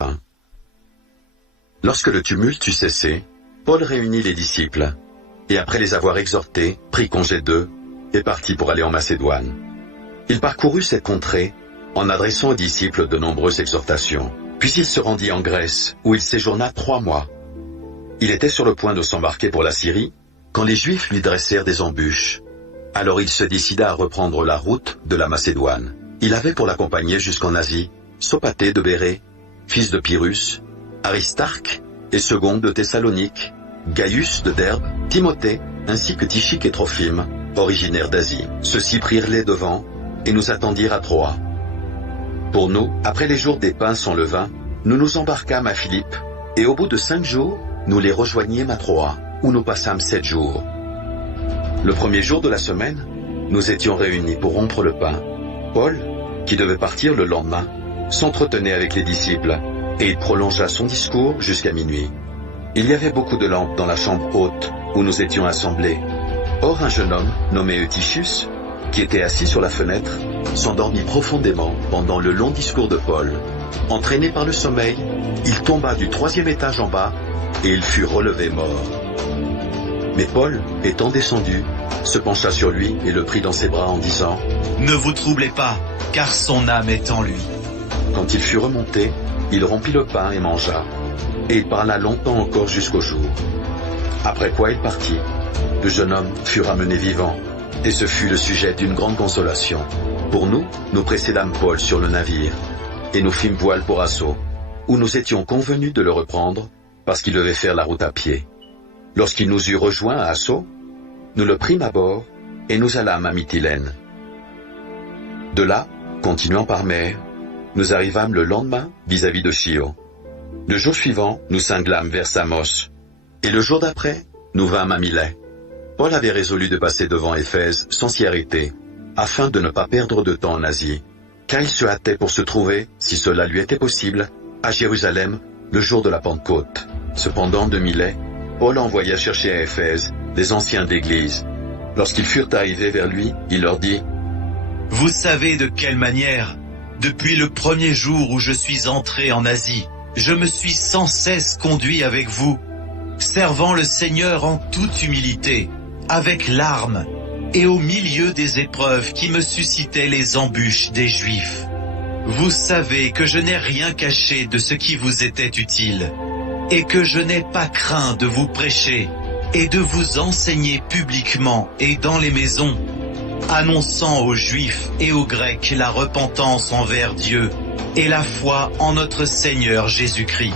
pain. Lorsque le tumulte eut cessé, Paul réunit les disciples, et après les avoir exhortés, prit congé d'eux, et partit pour aller en Macédoine. Il parcourut cette contrée, en adressant aux disciples de nombreuses exhortations. Puis il se rendit en Grèce, où il séjourna 3 mois. Il était sur le point de s'embarquer pour la Syrie, quand les Juifs lui dressèrent des embûches. Alors il se décida à reprendre la route de la Macédoine. Il avait pour l'accompagner jusqu'en Asie, Sopater de Bérée, fils de Pyrrhus, Aristarque et Seconde de Thessalonique, Gaius de Derbe, Timothée, ainsi que Tychique et Trophime, originaires d'Asie. Ceux-ci prirent les devants et nous attendirent à Troie. Pour nous, après les jours des pains sans levain, nous nous embarquâmes à Philippe, et au bout de 5 jours, nous les rejoignîmes à Troie, où nous passâmes 7 jours. Le premier jour de la semaine, nous étions réunis pour rompre le pain. Paul, qui devait partir le lendemain, s'entretenait avec les disciples, et il prolongea son discours jusqu'à minuit. Il y avait beaucoup de lampes dans la chambre haute, où nous étions assemblés. Or un jeune homme, nommé Eutychus, qui était assis sur la fenêtre, s'endormit profondément pendant le long discours de Paul. Entraîné par le sommeil, il tomba du 3e étage en bas, et il fut relevé mort. Mais Paul, étant descendu, se pencha sur lui et le prit dans ses bras en disant « Ne vous troublez pas, car son âme est en lui. » Quand il fut remonté, il rompit le pain et mangea, et il parla longtemps encore jusqu'au jour. Après quoi il partit. Le jeune homme fut ramené vivant, et ce fut le sujet d'une grande consolation. Pour nous, nous précédâmes Paul sur le navire, et nous fîmes voile pour Asso, où nous étions convenus de le reprendre, parce qu'il devait faire la route à pied. Lorsqu'il nous eut rejoints à Asso, nous le prîmes à bord, et nous allâmes à Mytilène. De là, continuant par mer, nous arrivâmes le lendemain vis-à-vis de Chio. Le jour suivant, nous cinglâmes vers Samos, et le jour d'après, nous vînmes à Milet. Paul avait résolu de passer devant Éphèse sans s'y arrêter, afin de ne pas perdre de temps en Asie, car il se hâtait pour se trouver, si cela lui était possible, à Jérusalem le jour de la Pentecôte. Cependant, de Milet, Paul envoya chercher à Éphèse des anciens d'église. Lorsqu'ils furent arrivés vers lui, il leur dit « Vous savez de quelle manière, depuis le premier jour où je suis entré en Asie, je me suis sans cesse conduit avec vous, servant le Seigneur en toute humilité, avec larmes, et au milieu des épreuves qui me suscitaient les embûches des Juifs. Vous savez que je n'ai rien caché de ce qui vous était utile, et que je n'ai pas craint de vous prêcher, et de vous enseigner publiquement et dans les maisons, annonçant aux Juifs et aux Grecs la repentance envers Dieu, et la foi en notre Seigneur Jésus-Christ.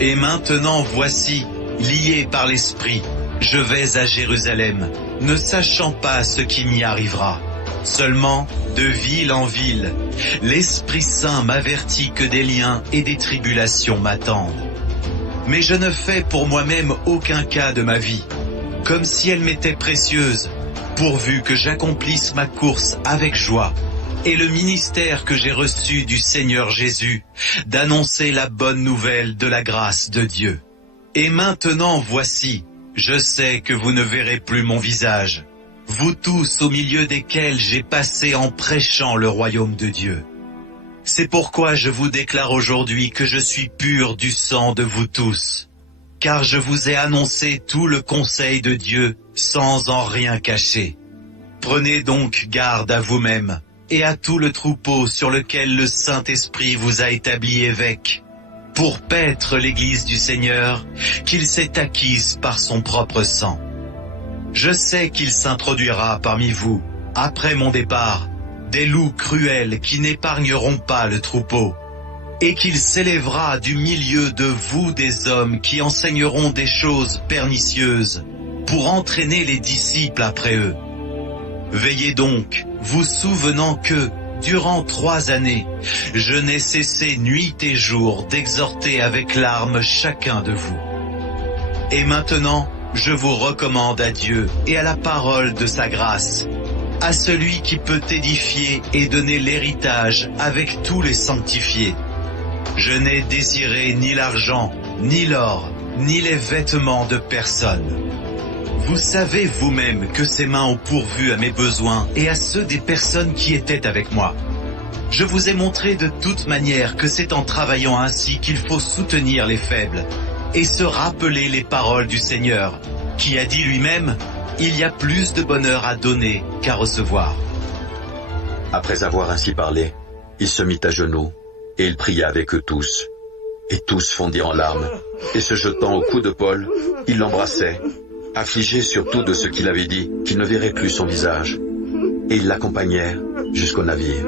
Et maintenant voici, lié par l'Esprit, je vais à Jérusalem, ne sachant pas ce qui m'y arrivera. Seulement, de ville en ville, l'Esprit Saint m'avertit que des liens et des tribulations m'attendent. Mais je ne fais pour moi-même aucun cas de ma vie, comme si elle m'était précieuse, pourvu que j'accomplisse ma course avec joie, et le ministère que j'ai reçu du Seigneur Jésus, d'annoncer la bonne nouvelle de la grâce de Dieu. Et maintenant voici, je sais que vous ne verrez plus mon visage, vous tous au milieu desquels j'ai passé en prêchant le royaume de Dieu. C'est pourquoi je vous déclare aujourd'hui que je suis pur du sang de vous tous, car je vous ai annoncé tout le conseil de Dieu sans en rien cacher. Prenez donc garde à vous-même et à tout le troupeau sur lequel le Saint-Esprit vous a établi évêque, pour paître l'Église du Seigneur qu'il s'est acquise par son propre sang. Je sais qu'il s'introduira parmi vous, après mon départ, des loups cruels qui n'épargneront pas le troupeau, et qu'il s'élèvera du milieu de vous des hommes qui enseigneront des choses pernicieuses, pour entraîner les disciples après eux. Veillez donc, vous souvenant que, durant 3 années, je n'ai cessé nuit et jour d'exhorter avec larmes chacun de vous. Et maintenant, je vous recommande à Dieu et à la parole de sa grâce, à celui qui peut édifier et donner l'héritage avec tous les sanctifiés. Je n'ai désiré ni l'argent, ni l'or, ni les vêtements de personne. Vous savez vous-même que ses mains ont pourvu à mes besoins et à ceux des personnes qui étaient avec moi. Je vous ai montré de toute manière que c'est en travaillant ainsi qu'il faut soutenir les faibles, et se rappeler les paroles du Seigneur, qui a dit lui-même, « Il y a plus de bonheur à donner qu'à recevoir. » Après avoir ainsi parlé, il se mit à genoux, et il pria avec eux tous. Et tous fondirent en larmes, et se jetant au cou de Paul, ils l'embrassaient, affligés surtout de ce qu'il avait dit, qu'ils ne verraient plus son visage. Et ils l'accompagnèrent jusqu'au navire.